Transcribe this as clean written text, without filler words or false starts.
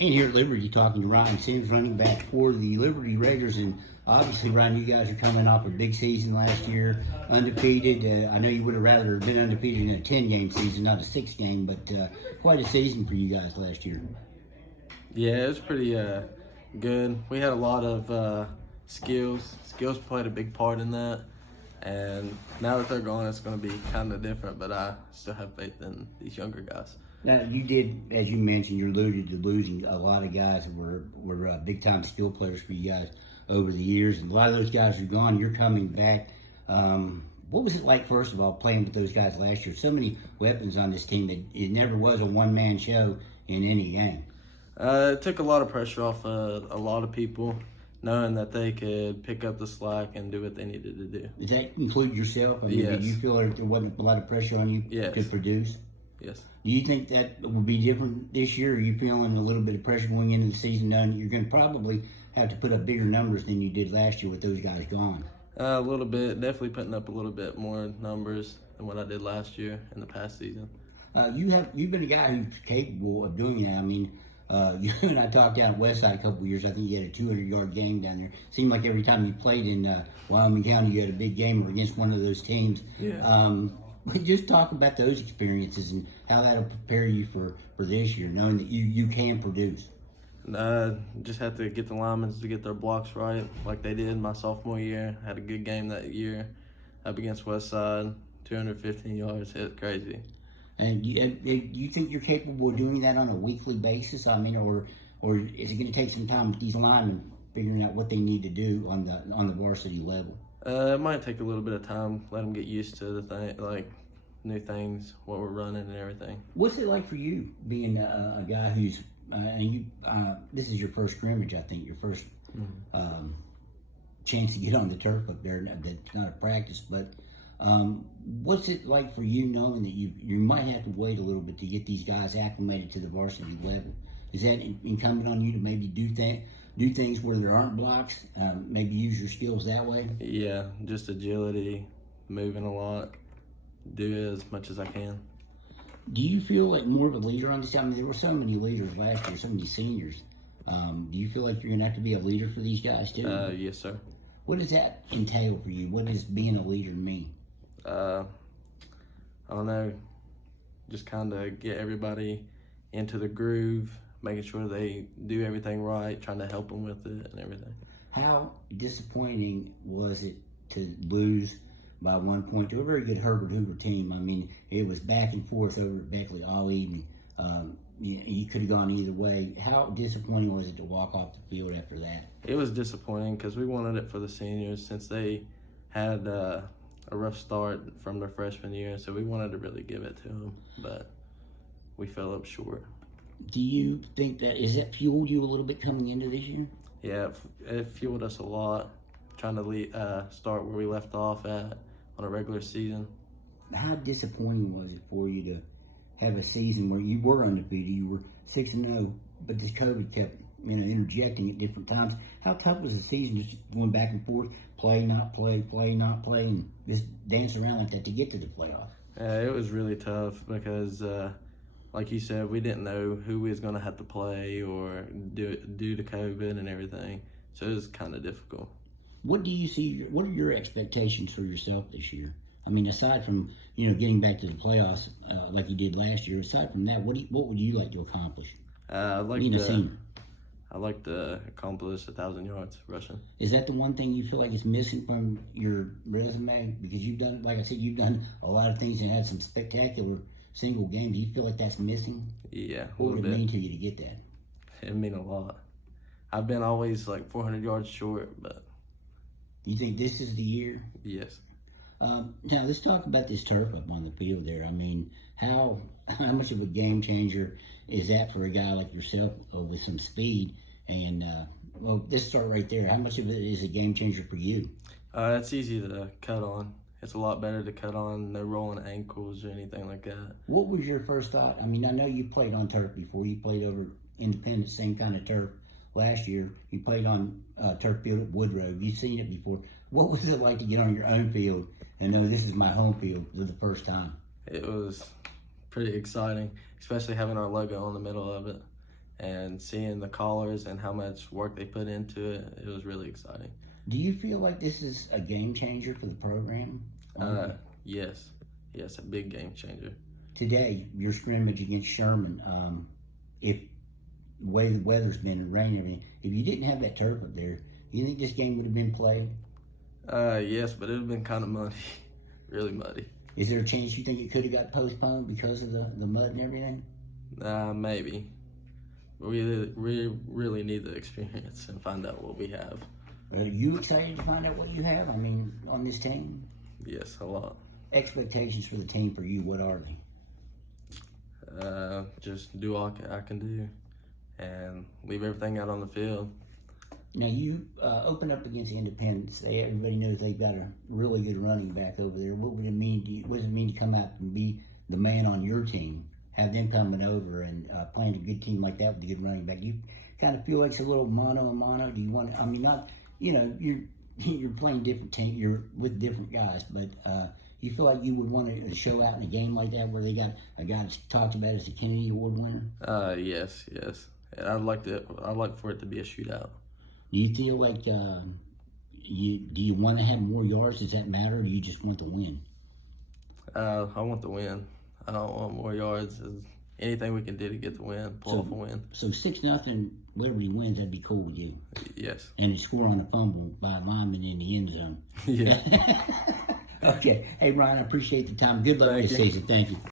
And here at Liberty, talking to Ryan Sims, running back for the Liberty Raiders. And obviously, Ryan, you guys are coming off a big season last year, undefeated. I know you would have rather been undefeated in a 10-game season, not a 6-game, but quite a season for you guys last year. Yeah, it was pretty good. We had a lot of skills. Skills played a big part in that. And now that they're gone, it's going to be kind of different, but I still have faith in these younger guys. Now, you did, as you mentioned, you alluded to losing a lot of guys that were big-time skill players for you guys over the years. And a lot of those guys are gone. You're coming back. What was it like, first of all, playing with those guys last year? So many weapons on this team that it never was a one-man show in any game. It took a lot of pressure off a lot of people, knowing that they could pick up the slack and do what they needed to do. Does that include yourself? I mean, Yes. did you feel like there wasn't a lot of pressure on you Yes. to produce? Yes. Do you think that will be different this year? Are you feeling a little bit of pressure going into the season, knowing you're going to probably have to put up bigger numbers than you did last year with those guys gone? A little bit. Definitely putting up a little bit more numbers than what I did last year in the past season. You've been a guy who's capable of doing that. I mean, you and I talked down at Westside a couple of years. I think you had a 200-yard game down there. Seemed like every time you played in Wyoming County, you had a big game or against one of those teams. Yeah. Just talk about those experiences and how that'll prepare you for this year, knowing that you can produce. Just had to get the linemen to get their blocks right, like they did my sophomore year. Had a good game that year up against Westside, 215 yards, hit crazy. And you think you're capable of doing that on a weekly basis? I mean, or is it going to take some time with these linemen figuring out what they need to do on the varsity level? It might take a little bit of time, let them get used to the thing, like new things, what we're running and everything. What's it like for you being a guy who's this is your first scrimmage, I think, your first chance to get on the turf up there. That's not a practice, but what's it like for you knowing that you might have to wait a little bit to get these guys acclimated to the varsity level? Is that incumbent on you to maybe do things where there aren't blocks, maybe use your skills that way? Yeah, just agility, moving a lot, do as much as I can. Do you feel like more of a leader on this team? I mean, there were so many leaders last year, so many seniors. Do you feel like you're going to have to be a leader for these guys too? Yes, sir. What does that entail for you? What does being a leader mean? I don't know, just kind of get everybody into the groove, making sure they do everything right, trying to help them with it and everything. How disappointing was it to lose by 1 point to a very good Herbert Hoover team? I mean, it was back and forth over at Beckley all evening. You could have gone either way. How disappointing was it to walk off the field after that? It was disappointing because we wanted it for the seniors since they had a rough start from their freshman year, so we wanted to really give it to them, but we fell up short. Do you think that fueled you a little bit coming into this year? Yeah, it fueled us a lot, trying to start where we left off at on a regular season. How disappointing was it for you to have a season where you were undefeated, you were 6-0, but this COVID kept interjecting at different times? How tough was the season, just going back and forth, play, not play, play, not play, and just dance around like that to get to the playoffs? It was really tough because, like you said, we didn't know who we was going to have to play or due to COVID and everything, so it was kind of difficult. What do you see? What are your expectations for yourself this year? I mean, aside from getting back to the playoffs like you did last year, aside from that, what would you like to accomplish? I'd like to accomplish 1,000 yards rushing. Is that the one thing you feel like is missing from your resume? Because you've done, like I said, you've done a lot of things and had some spectacular single games. Do you feel like that's missing? Yeah, What would it mean to you to get that? It mean a lot. I've been always like 400 yards short, but. Do you think this is the year? Yes. Now let's talk about this turf up on the field there. I mean, how much of a game changer is that for a guy like yourself with some speed? And well, let's start right there. How much of it is a game changer for you? It's easy to cut on. It's a lot better to cut on, no rolling ankles or anything like that. What was your first thought? I mean, I know you played on turf before. You played over independent, same kind of turf last year. You played on turf field at Woodrow. You've seen it before. What was it like to get on your own field and know this is my home field for the first time? It was pretty exciting, especially having our logo on the middle of it. and seeing the callers and how much work they put into it, it was really exciting. Do you feel like this is a game changer for the program? Yes, a big game changer. Today, your scrimmage against Sherman, if the way the weather's been and rain and everything, if you didn't have that turf up there, you think this game would have been played? Yes, but it would have been kind of muddy, really muddy. Is there a chance you think it could have got postponed because of the mud and everything? Maybe. We really need the experience and find out what we have. Are you excited to find out what you have? I mean, on this team? Yes, a lot. Expectations for the team for you, what are they? Just do all I can do and leave everything out on the field. Now, you open up against Independence. Everybody knows they've got a really good running back over there. What would it mean to you? What does it mean to come out and be the man on your team? Have them coming over and playing a good team like that with a good running back. Do you kind of feel like it's a little mano a mano? Do you want? I mean, not you're playing different team. You're with different guys, but you feel like you would want to show out in a game like that where they got a guy that's talked about as the Kennedy Award winner? Yes. And I'd like for it to be a shootout. Do you feel like do you want to have more yards? Does that matter, or do you just want to win? I want the win. I don't want more yards. Anything we can do to get the win, pull off a win. So 6-0, whatever he wins, that'd be cool with you. Yes. And to score on a fumble by a lineman in the end zone. Yeah. Okay. Hey, Ryan, I appreciate the time. Good luck this season. Thank you.